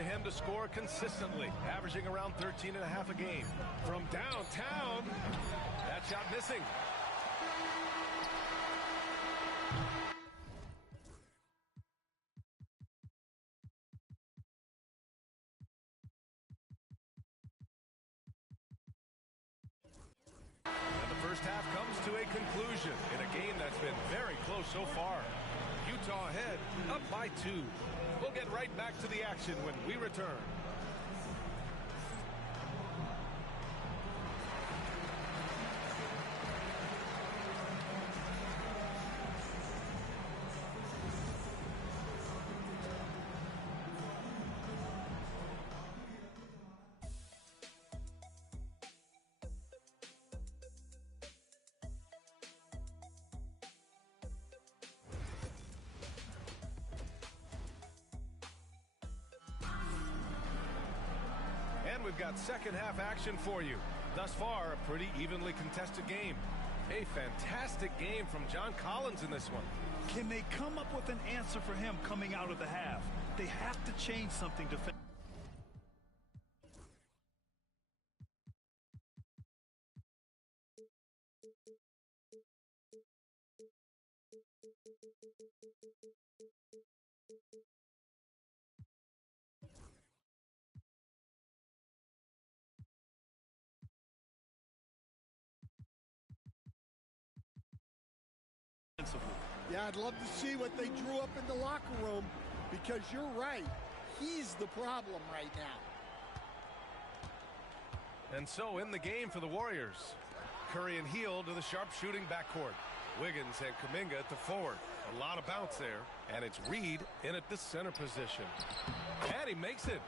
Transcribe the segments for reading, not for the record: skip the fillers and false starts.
to him to score consistently, averaging around 13.5 a game. From downtown, that shot missing. And the first half comes to a conclusion in a game that's been very close so far. Utah ahead, up by 2. We'll get right back to the action when we return. And we've got second half action for you. Thus far, a pretty evenly contested game. A fantastic game from John Collins in this one. Can they come up with an answer for him coming out of the half? They have to change something defensively. Yeah, I'd love to see what they drew up in the locker room, because you're right. He's the problem right now. And so in the game for the Warriors, Curry and Hield to the sharpshooting backcourt. Wiggins and Kuminga at the forward. A lot of bounce there. And it's Reed in at the center position. And he makes it.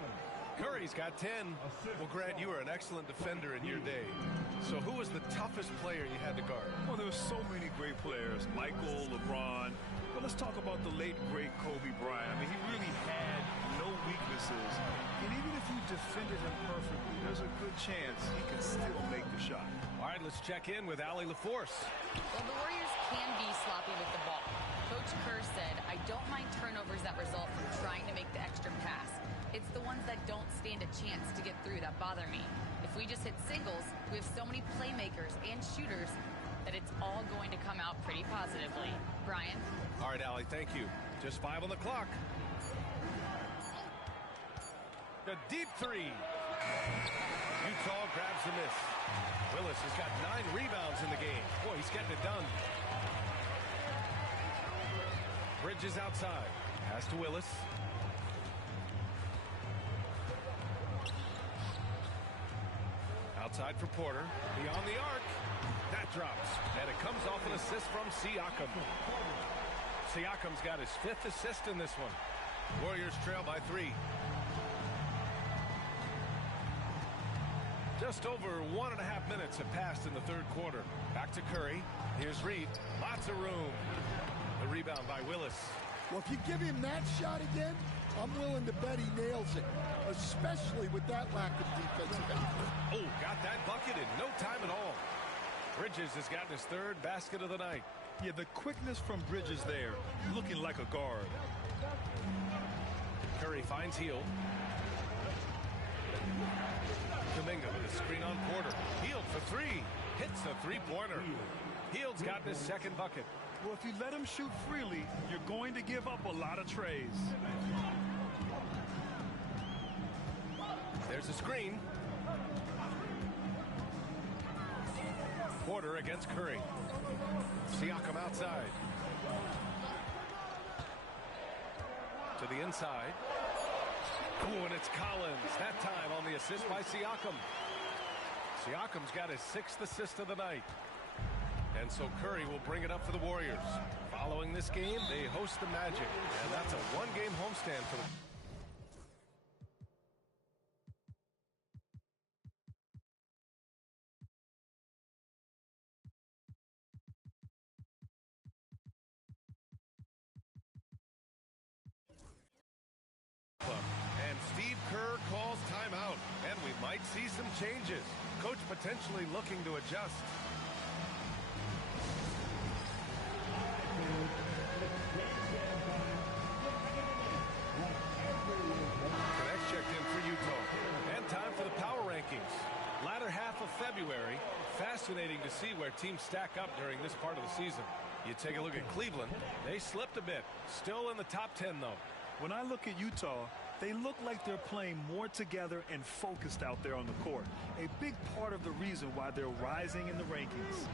Curry's got 10. Well, Grant, you were an excellent defender in your day. So who was the toughest player you had to guard? Well, there were so many great players. Michael, LeBron. But let's talk about the late, great Kobe Bryant. I mean, he really had no weaknesses. And even if you defended him perfectly, there's a good chance he can still make the shot. All right, let's check in with Allie LaForce. Well, the Warriors can be sloppy with the ball. Coach Kerr said, I don't mind turnovers that result from trying to make the extra pass. It's the ones that don't stand a chance to get through that bother me. If we just hit singles, we have so many playmakers and shooters that it's all going to come out pretty positively. Brian? All right, Allie, thank you. Just 5 on the clock. The deep three. Utah grabs the miss. Willis has got 9 rebounds in the game. Boy, he's getting it done. Bridges outside. Pass to Willis. Outside for Porter. Beyond the arc. That drops. And it comes off an assist from Siakam. Siakam's got his 5th assist in this one. Warriors trail by 3. Just over 1.5 minutes have passed in the third quarter. Back to Curry. Here's Reed. Lots of room. The rebound by Willis. Well, if you give him that shot again, I'm willing to bet he nails it, especially with that lack of defensive effort. Oh, got that bucket in no time at all. Bridges has gotten his 3rd basket of the night. Yeah, the quickness from Bridges there, looking like a guard. Curry finds Hield. Kuminga with a screen on Porter. Hield for 3. Hits a 3-pointer. Hield's gotten his 2nd bucket. Well, if you let him shoot freely, you're going to give up a lot of trays. There's a screen. Porter against Curry. Siakam outside. To the inside. Oh, and it's Collins. That time on the assist by Siakam. Siakam's got his 6th assist of the night. And so Curry will bring it up for the Warriors. Following this game, they host the Magic. And that's a 1-game homestand for them. And Steve Kerr calls timeout. And we might see some changes. Coach potentially looking to adjust. fascinating to see where teams stack up during this part of the season. You take a look at Cleveland. They slipped a bit. Still in the top 10, though. When I look at Utah, they look like they're playing more together and focused out there on the court. A big part of the reason why they're rising in the rankings.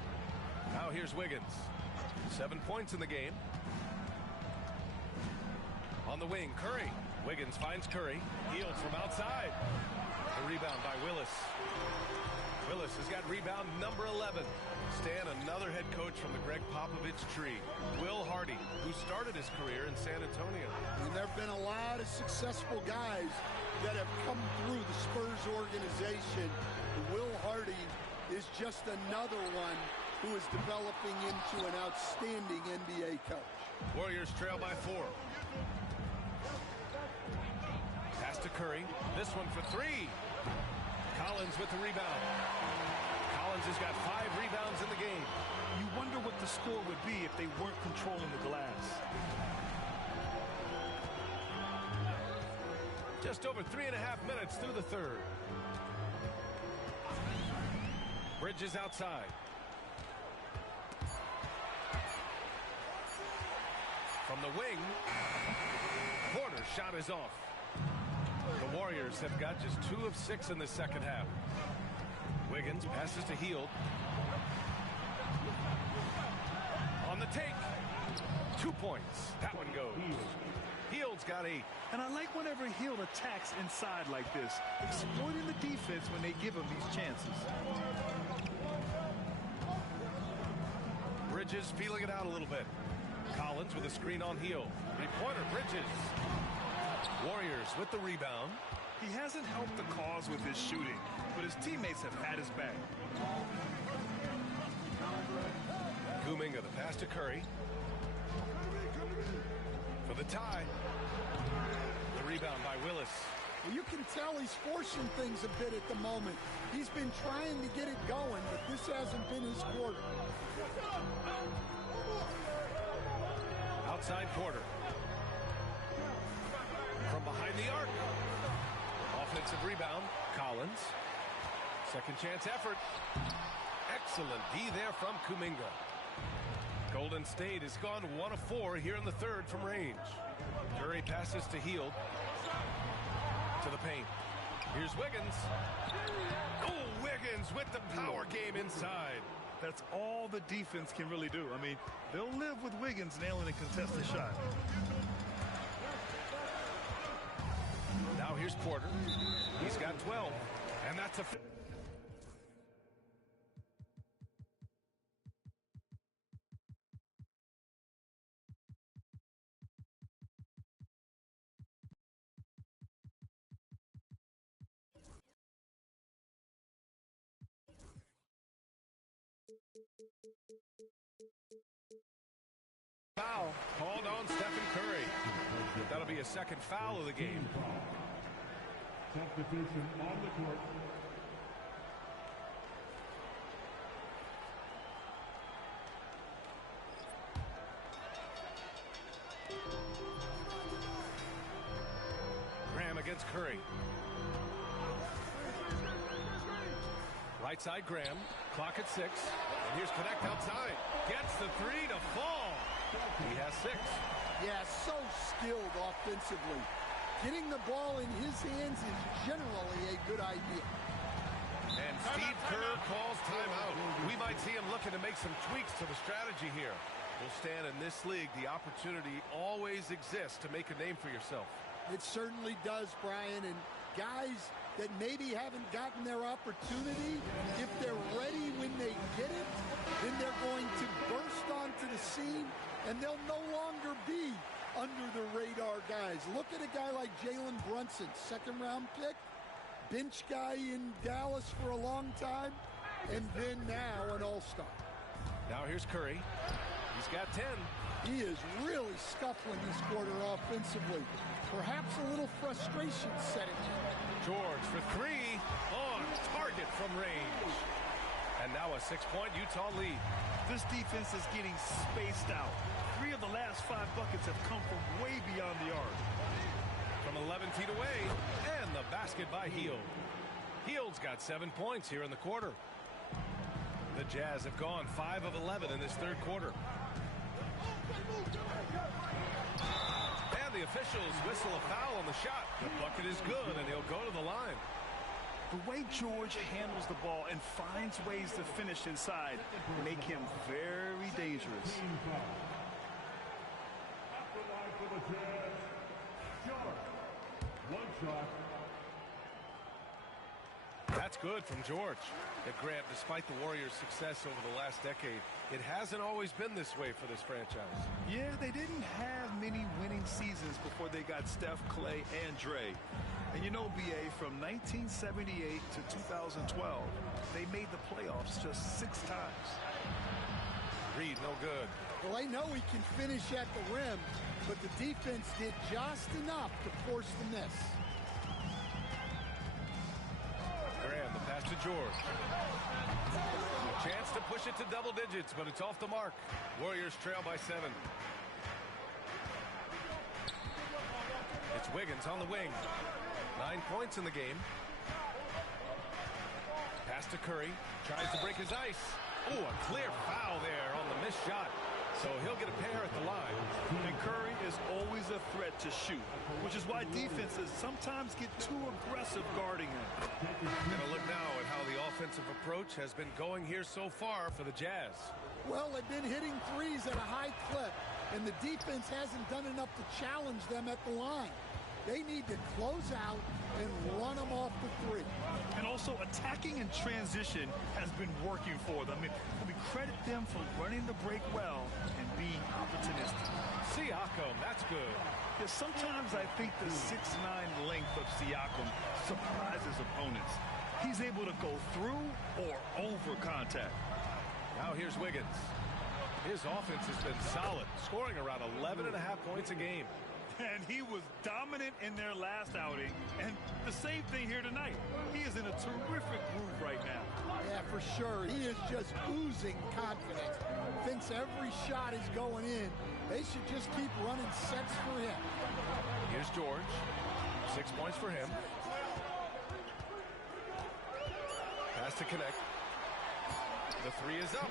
Now here's Wiggins. 7 points in the game. On the wing, Curry. Wiggins finds Curry. Hield from outside. The rebound by Willis. Willis has got rebound number 11. Stan, another head coach from the Greg Popovich tree. Will Hardy, who started his career in San Antonio. And there have been a lot of successful guys that have come through the Spurs organization. Will Hardy is just another one who is developing into an outstanding NBA coach. Warriors trail by 4. Pass to Curry. This one for 3. Collins with the rebound. Collins has got 5 rebounds in the game. You wonder what the score would be if they weren't controlling the glass. Just over 3.5 minutes through the third. Bridges outside. From the wing, Porter's shot is off. The Warriors have got just 2 of 6 in the second half. Wiggins passes to Hield. On the take. 2 points. That one goes. Hield's got 8. And I like whenever Hield attacks inside like this, exploiting the defense when they give him these chances. Bridges feeling it out a little bit. Collins with a screen on Hield. 3-pointer, Bridges. Warriors with the rebound. He hasn't helped the cause with his shooting, but his teammates have had his back. Kuminga, the pass to Curry. For the tie. The rebound by Willis. Well, you can tell he's forcing things a bit at the moment. He's been trying to get it going, but this hasn't been his quarter. Outside Porter. From behind the arc. Offensive rebound. Collins. Second chance effort. Excellent D there from Kuminga. Golden State has gone 1 of 4 here in the third from range. Curry passes to Hield. To the paint. Here's Wiggins. Oh, Wiggins with the power game inside. That's all the defense can really do. I mean, they'll live with Wiggins nailing a contested shot. Now here's Porter. He's got 12. And that's a... Foul called on Stephen Curry. That'll be a second foul of the game. Substitution on the court. Graham against Curry. Right side Graham. Clock at 6. And here's Connect outside. Gets the 3 to fall. He has 6. Yeah, so skilled offensively. Getting the ball in his hands is generally a good idea. And Steve Kerr calls timeout. We might see him looking to make some tweaks to the strategy here. We'll stand in this league. The opportunity always exists to make a name for yourself. It certainly does, Brian. And guys that maybe haven't gotten their opportunity, if they're ready when they get it, then they're going to burst onto the scene, and they'll no longer be under the radar guys. Look at a guy like Jalen Brunson, second-round pick, bench guy in Dallas for a long time, and then now an all-star. Now here's Curry. He's got 10. He is really scuffling this quarter offensively. Perhaps a little frustration setting in. George for 3 on target from range. And now a 6-point Utah lead. This defense is getting spaced out. 3 of the last 5 buckets have come from way beyond the arc. From 11 feet away, and the basket by Hield. Hield's got 7 points here in the quarter. The Jazz have gone 5 of 11 in this third quarter. And the officials whistle a foul on the shot. The bucket is good, and he'll go to the line. The way George handles the ball and finds ways to finish inside make him very dangerous. That's good from George. And Grant, despite the Warriors' success over the last decade, it hasn't always been this way for this franchise. Yeah, they didn't have many winning seasons before they got Steph, Clay, and Dre. And you know, B.A., from 1978 to 2012, they made the playoffs just 6 times. Reed, no good. Well, I know he can finish at the rim, but the defense did just enough to force the miss. Graham, the pass to George. Chance to push it to double digits, but it's off the mark. Warriors trail by 7. It's Wiggins on the wing. 9 points in the game. Pass to Curry. Tries to break his ice. Oh, a clear foul there on the missed shot. So he'll get a pair at the line. And Curry is always a threat to shoot, which is why defenses sometimes get too aggressive guarding him. Gonna look now at how the offensive approach has been going here so far for the Jazz. Well, they've been hitting threes at a high clip, and the defense hasn't done enough to challenge them at the line. They need to close out and run them off the 3. And also attacking in transition has been working for them. I mean, we credit them for running the break well and being opportunistic. Siakam, that's good. Yeah, sometimes I think the 6'9" length of Siakam surprises opponents. He's able to go through or over contact. Now here's Wiggins. His offense has been solid, scoring around 11.5 points a game. And he was dominant in their last outing, and the same thing here tonight. He is in a terrific groove right now. Yeah, for sure. He is just oozing confidence. Thinks every shot is going in. They should just keep running sets for him. Here's George. 6 points for him. Pass to connect. The 3 is up.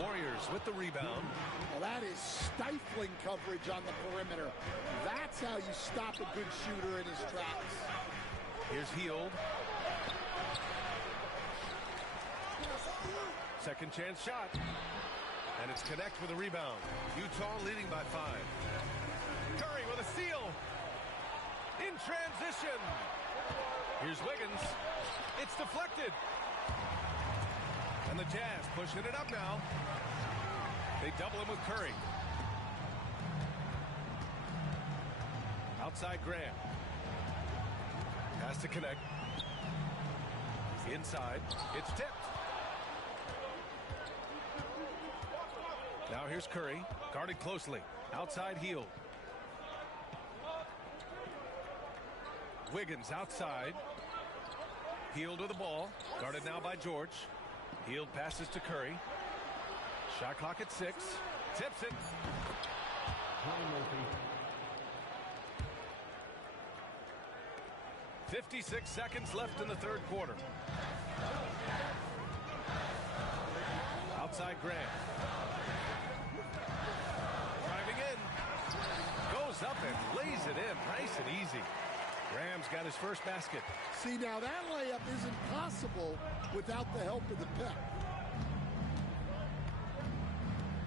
Warriors with the rebound. Well, that is stifling coverage on the perimeter. That's how you stop a good shooter in his tracks. Here's Hield. Second chance shot. And it's Connect with a rebound. Utah leading by 5. Curry with a steal. In transition. Here's Wiggins. It's deflected. And the Jazz pushing it up now. They double him with Curry. Outside Graham. Has to connect. Inside. It's tipped. Now here's Curry. Guarded closely. Outside Hield. Wiggins outside. Hield with the ball. Guarded now by George. Hield passes to Curry. Shot clock at 6. Tips it. 56 seconds left in the third quarter. Outside Grant. Driving in. Goes up and lays it in. Nice and easy. Graham's got his first basket. See, now that layup isn't possible without the help of the pick.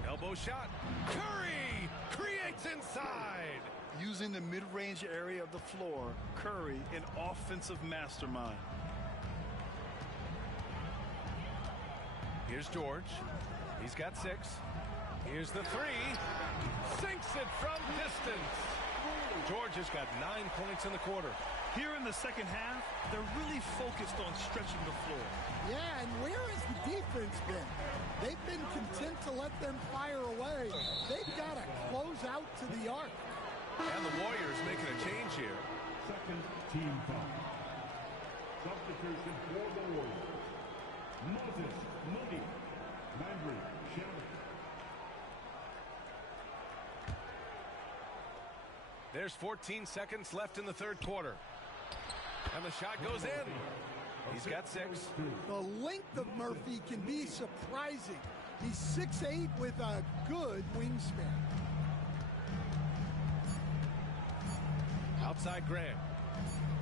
Elbow shot. Curry creates inside. Using the mid-range area of the floor, Curry, an offensive mastermind. Here's George. He's got 6. Here's the 3. Sinks it from distance. George has got 9 points in the quarter. Here in the second half, they're really focused on stretching the floor. Yeah, and where has the defense been? They've been content to let them fire away. They've got to close out to the arc. And the Warriors making a change here. Second team foul. Substitution for the Warriors. Moses Moody. Landry Shamet. There's 14 seconds left in the third quarter. And the shot goes in. He's got 6. The length of Murphy can be surprising. He's 6'8" with a good wingspan. Outside Graham.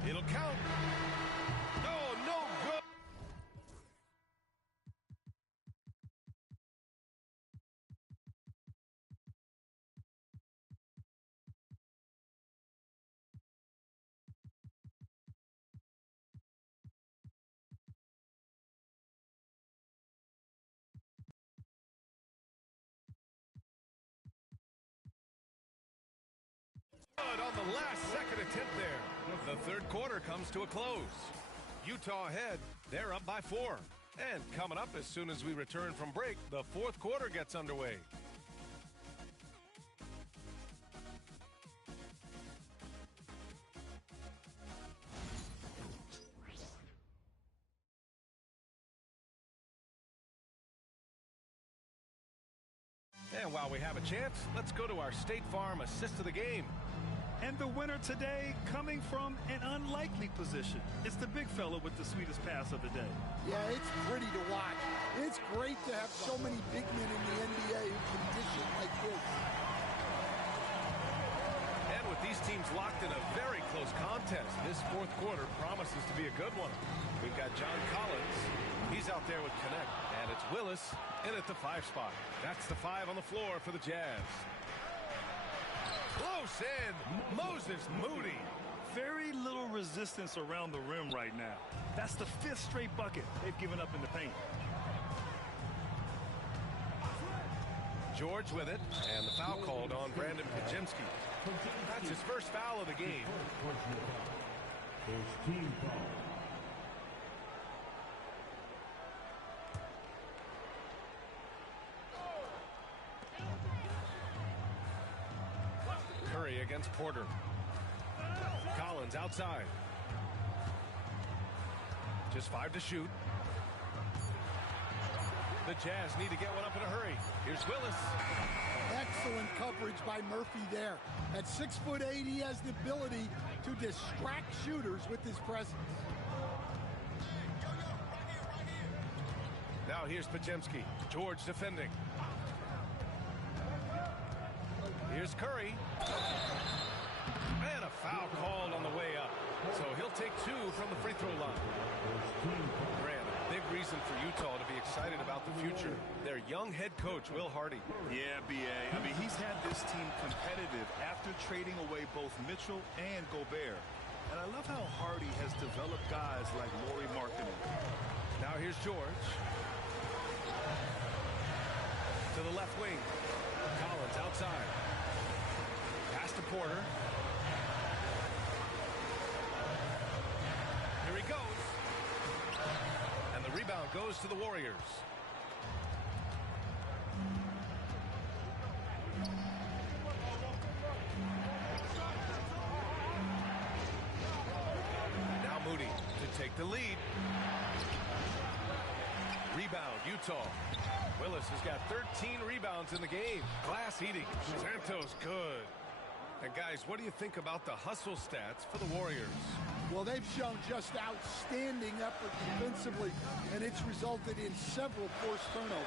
It'll count. Oh, no good. On the last second attempt there. The third quarter comes to a close. Utah ahead. They're up by 4. And coming up as soon as we return from break, the fourth quarter gets underway. And while we have a chance, let's go to our State Farm assist of the game. And the winner today coming from an unlikely position. It's the big fella with the sweetest pass of the day. Yeah, it's pretty to watch. It's great to have so many big men in the NBA who can dish it like this. And with these teams locked in a very close contest, this fourth quarter promises to be a good one. We've got John Collins. He's out there with Connect. And it's Willis in at the 5 spot. That's the 5 on the floor for the Jazz. Close in. Moses Moody. Very little resistance around the rim right now. That's the 5th straight bucket they've given up in the paint. George with it, and the foul called on Brandon Podziemski. That's his first foul of the game. First team foul. Curry against Porter. Collins outside. Just 5 to shoot. The Jazz need to get one up in a hurry. Here's Willis. Excellent coverage by Murphy there. At 6'8", he has the ability to distract shooters with his presence. Now here's Podziemski. George defending. Here's Curry. And a foul called on the way up. So he'll take 2 from the free throw line. Grant, a big reason for Utah to be excited about the future. Their young head coach, Will Hardy. Yeah, B.A. I mean, he's had this team competitive after trading away both Mitchell and Gobert. And I love how Hardy has developed guys like Lauri Markkanen. Now here's George. To the left wing. Collins outside. Pass to Porter. Here he goes. And the rebound goes to the Warriors. Now Moody to take the lead. Rebound, Utah. Willis has got 13 rebounds in the game. Glass eating. Santos good. And guys, what do you think about the hustle stats for the Warriors? Well, they've shown just outstanding effort defensively, and it's resulted in several forced turnovers.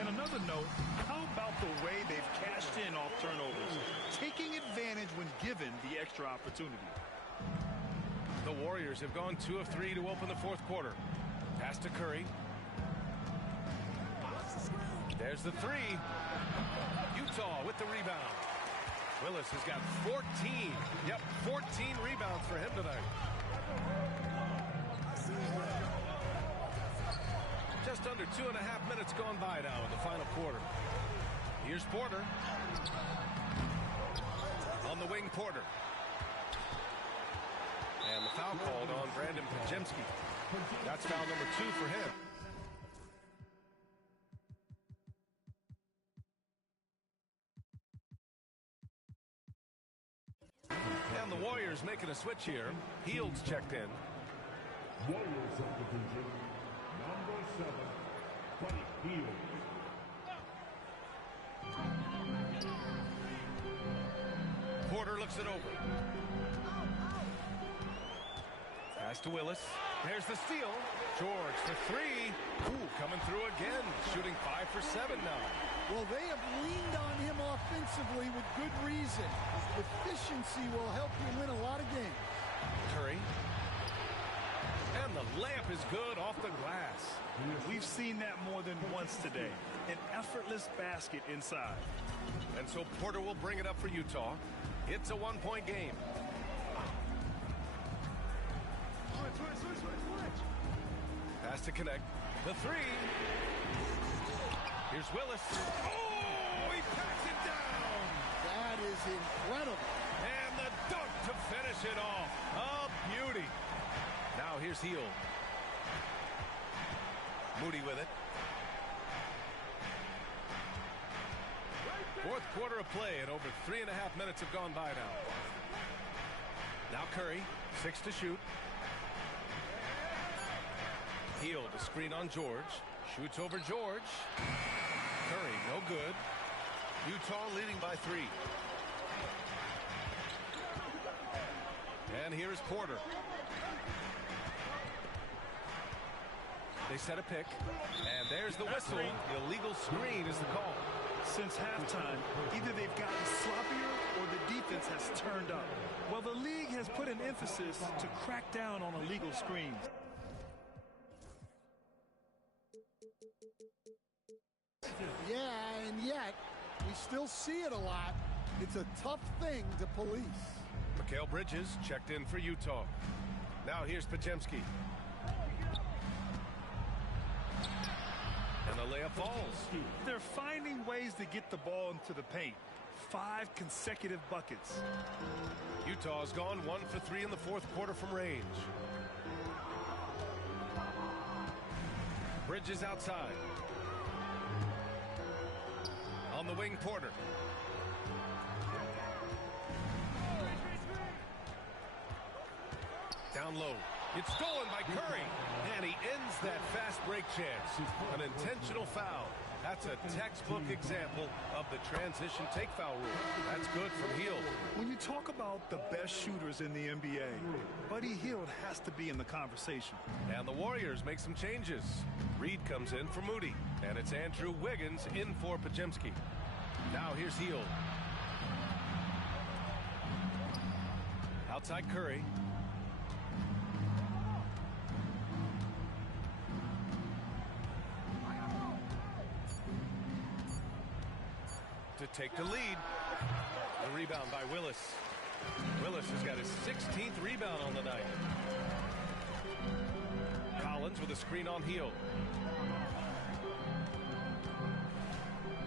And another note, how about the way they've cashed in off turnovers? Taking advantage when given the extra opportunity. The Warriors have gone 2 of 3 to open the fourth quarter. Pass to Curry. There's the 3. Utah with the rebound. Willis has got 14. Yep, 14 rebounds for him tonight. Just under 2.5 minutes gone by now in the final quarter. Here's Porter. On the wing, Porter. And the foul called on Brandon Podziemski. That's foul number 2 for him. And the Warriors making a switch here. Hields checked in. Warriors substitution. Number 7, Buddy Hield. Porter looks it over. Pass to Willis. There's the steal. George for three. Ooh, coming through again. Shooting 5 for 7 now. Well, they have leaned on him offensively with good reason. Efficiency will help you win a lot of games. Curry. And the layup is good off the glass. We've seen that more than once today. An effortless basket inside. And so Porter will bring it up for Utah. It's a one-point game. Pass to connect. The three. Here's Willis. Oh, he packs it down. That is incredible. And the dunk to finish it off. A beauty. Now here's Hield. Moody with it. Fourth quarter of play, and over 3.5 minutes have gone by now. Now Curry, 6 to shoot. Hield, a screen on George. Shoots over George. Curry, no good. Utah leading by 3. And here's Porter. They set a pick. And there's the whistle. The illegal screen is the call. Since halftime, either they've gotten sloppier or the defense has turned up. Well, the league has put an emphasis to crack down on illegal screens. Yeah, and yet, we still see it a lot. It's a tough thing to police. Mikal Bridges checked in for Utah. Now here's Podziemski. And the layup falls. They're finding ways to get the ball into the paint. 5 consecutive buckets. Utah's gone 1 for 3 in the fourth quarter from range. Bridges outside. On the wing, Porter. Down low. It's stolen by Curry. And he ends that fast break chance. An intentional foul. That's a textbook example of the transition take foul rule. That's good from Hield. When you talk about the best shooters in the NBA, Buddy Hield has to be in the conversation. And the Warriors make some changes. Reed comes in for Moody. And it's Andrew Wiggins in for Podziemski. Now here's Hield. Outside Curry. To take the lead. The rebound by Willis. Willis has got his 16th rebound on the night. Collins with a screen on Hield.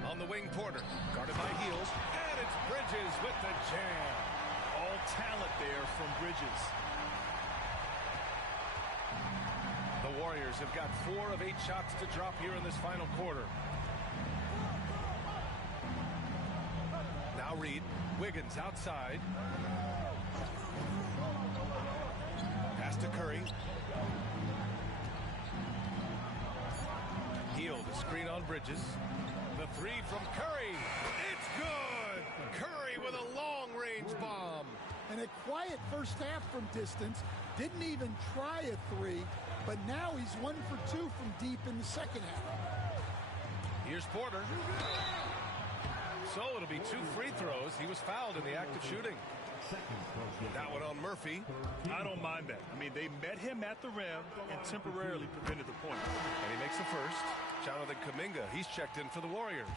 On the wing, Porter. Guarded by Hield. And it's Bridges with the jam. All talent there from Bridges. The Warriors have got 4 of 8 shots to drop here in this final quarter. Now Reed. Wiggins outside. Pass to Curry. Hield, a screen on Bridges. The three from Curry. It's good! Curry with a long-range bomb. And a quiet first half from distance. Didn't even try a 3, but now he's 1 for 2 from deep in the second half. Here's Porter. So it'll be 2 free throws. He was fouled in the act of shooting. That one on Murphy. I don't mind that. I mean, they met him at the rim and temporarily prevented the point. And he makes the first. Jonathan Kuminga, he's checked in for the Warriors.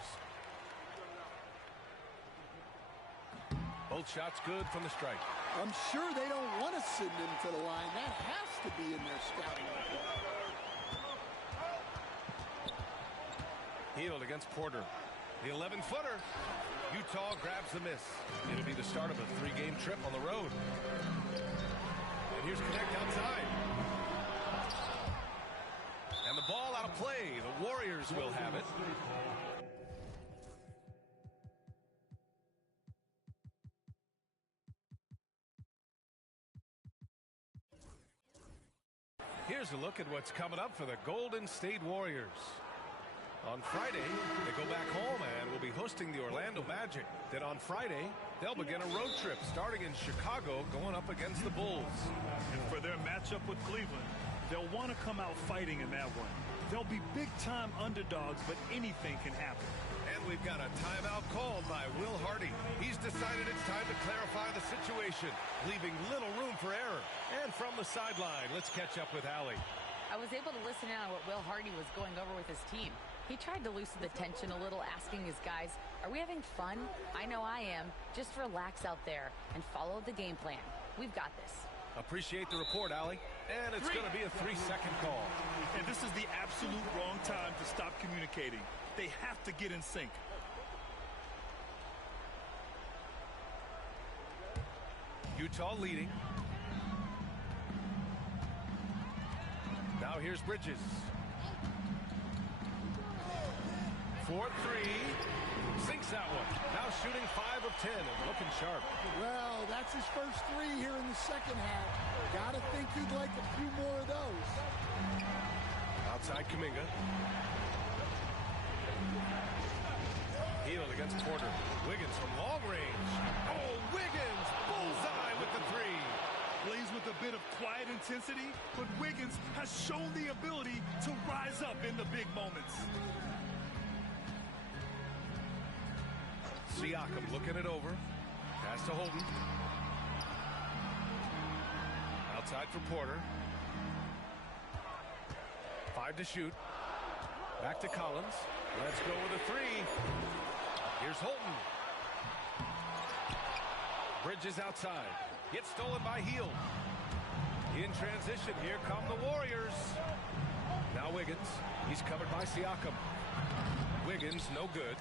Both shots good from the strike. I'm sure they don't want to send him to the line. That has to be in their scouting report. Hield against Porter. The 11-footer. Utah grabs the miss. It'll be the start of a 3-game trip on the road. And here's Connect outside. And the ball out of play. The Warriors will have it. Here's a look at what's coming up for the Golden State Warriors. On Friday, they go back home and will be hosting the Orlando Magic. Then on Friday, they'll begin a road trip starting in Chicago, going up against the Bulls. And for their matchup with Cleveland, they'll want to come out fighting in that one. They'll be big-time underdogs, but anything can happen. And we've got a timeout called by Will Hardy. He's decided it's time to clarify the situation, leaving little room for error. And from the sideline, let's catch up with Allie. I was able to listen in on what Will Hardy was going over with his team. He tried to loosen the tension a little, asking his guys, are we having fun? I know I am. Just relax out there and follow the game plan. We've got this. Appreciate the report, Allie. And it's going to be a 3-second call. And this is the absolute wrong time to stop communicating. They have to get in sync. Utah leading. Now here's Bridges. 4-3. Sinks that one. Now shooting 5 of 10 and looking sharp. Well, that's his first 3 here in the second half. Gotta think he'd like a few more of those. Outside Kuminga. Hield against Porter. Wiggins from long range. Oh, Wiggins! Bullseye with the 3. Plays with a bit of quiet intensity, but Wiggins has shown the ability to rise up in the big moments. Siakam looking it over. Pass to Holden. Outside for Porter. 5 to shoot. Back to Collins. Let's go with a 3. Here's Holden. Bridges outside. Gets stolen by Hield. In transition, here come the Warriors. Now Wiggins. He's covered by Siakam. Wiggins, no good.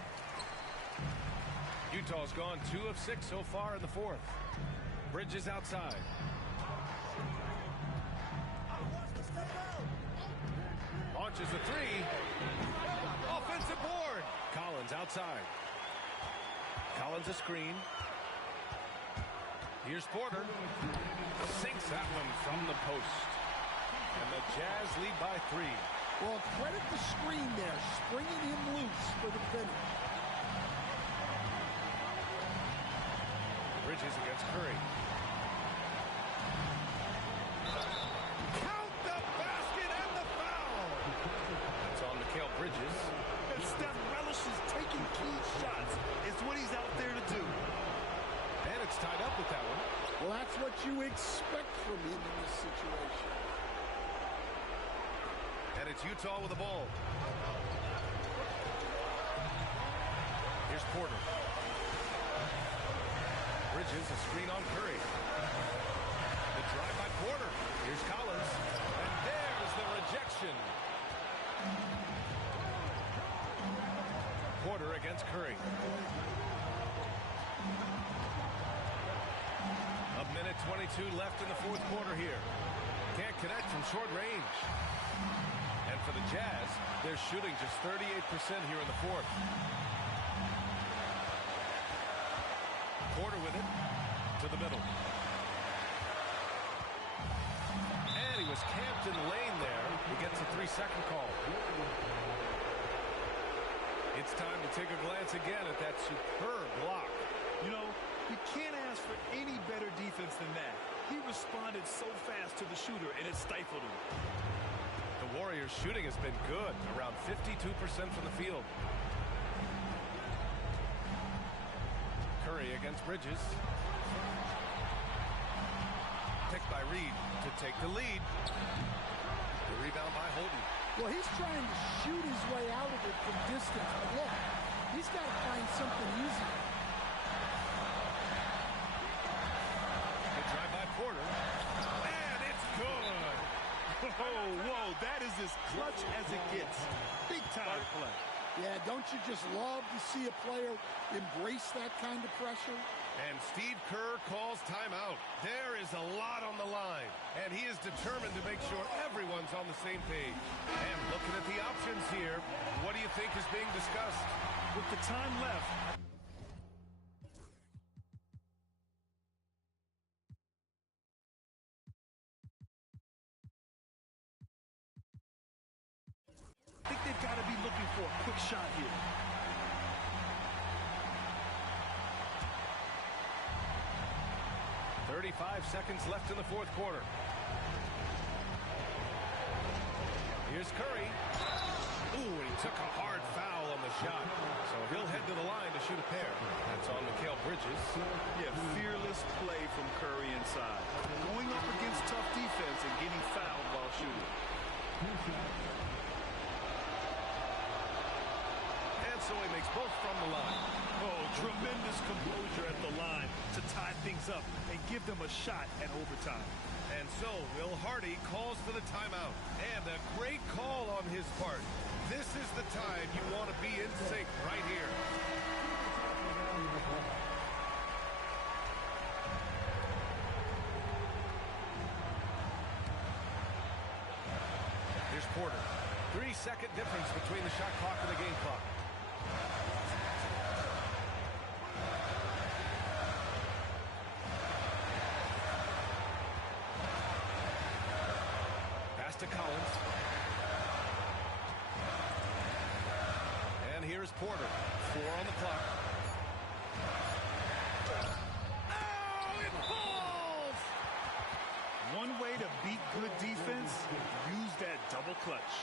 Utah's gone 2 of 6 so far in the fourth. Bridges outside. Launches a 3. Offensive board. Collins outside. Collins a screen. Here's Porter. Sinks that one from the post. And the Jazz lead by 3. Well, credit the screen there, springing him loose for the finish. Bridges against Curry. Count the basket and the foul. That's on Mikal Bridges. And Steph relishes taking key shots. It's what he's out there to do. And it's tied up with that one. Well, that's what you expect from him in this situation. And it's Utah with the ball. Here's Porter. Bridges, a screen on Curry. The drive by Porter. Here's Collins. And there's the rejection. Porter against Curry. A minute 22 left in the fourth quarter here. Can't connect from short range. And for the Jazz, they're shooting just 38% here in the fourth. Porter with it to the middle. And he was camped in the lane there. He gets a 3-second call. It's time to take a glance again at that superb block. You know, you can't ask for any better defense than that. He responded so fast to the shooter, and it stifled him. The Warriors' shooting has been good, around 52% from the field. Curry against Bridges. Picked by Reed to take the lead. The rebound by Holden. Well, he's trying to shoot his way out of it from distance. But look, he's got to find something easy. Good drive by Porter. And it's good. Whoa, that is as clutch as it gets. Big time play. Yeah, don't you just love to see a player embrace that kind of pressure? And Steve Kerr calls timeout. There is a lot on the line, and he is determined to make sure everyone's on the same page. And looking at the options here, what do you think is being discussed? With the time left, I think they've got to be looking for a quick shot here. .35 seconds left in the fourth quarter. Here's Curry. Ooh, and he took a hard foul on the shot. So he'll head to the line to shoot a pair. That's on Mikal Bridges. Yeah, fearless play from Curry inside. Going up against tough defense and getting fouled while shooting. And so he makes both from the line. Oh, tremendous composure at the line to tie things up and give them a shot at overtime. And so Will Hardy calls for the timeout. And a great call on his part. This is the time you want to be in sync right here. Here's Porter. 3-second difference between the shot clock and the game clock. Pass to Collins. And here's Porter. 4 on the clock. Oh, it falls! One way to beat good defense, use that double clutch.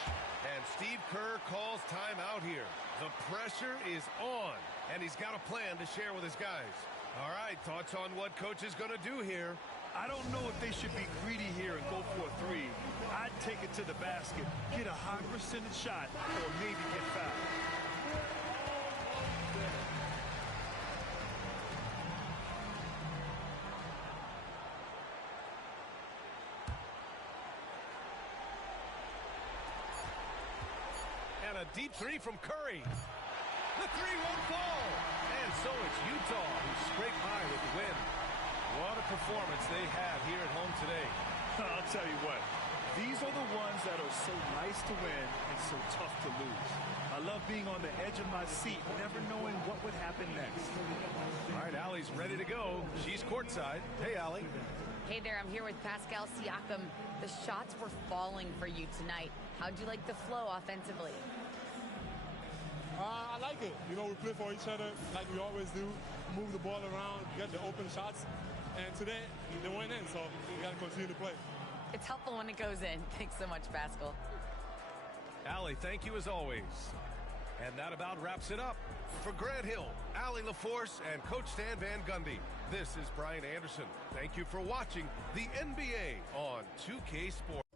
And Steve Kerr calls timeout here. The pressure is on, and he's got a plan to share with his guys. All right, thoughts on what coach is going to do here? I don't know if they should be greedy here and go for a three. I'd take it to the basket, get a high percentage shot, or maybe get fouled. And a deep three from Curry. The three won't fall. And so it's Utah who scraped by with the win. What a performance they had here at home today. I'll tell you what, these are the ones that are so nice to win and so tough to lose. I love being on the edge of my seat, never knowing what would happen next. All right, Allie's ready to go. She's courtside. Hey, Allie. Hey there, I'm here with Pascal Siakam. The shots were falling for you tonight. How'd you like the flow offensively? I like it. You know, we play for each other like we always do. Move the ball around, get the open shots. And today, they went in, so we got to continue to play. It's helpful when it goes in. Thanks so much, Pascal. Allie, thank you as always. And that about wraps it up. For Grant Hill, Allie LaForce, and Coach Stan Van Gundy, this is Brian Anderson. Thank you for watching the NBA on 2K Sports.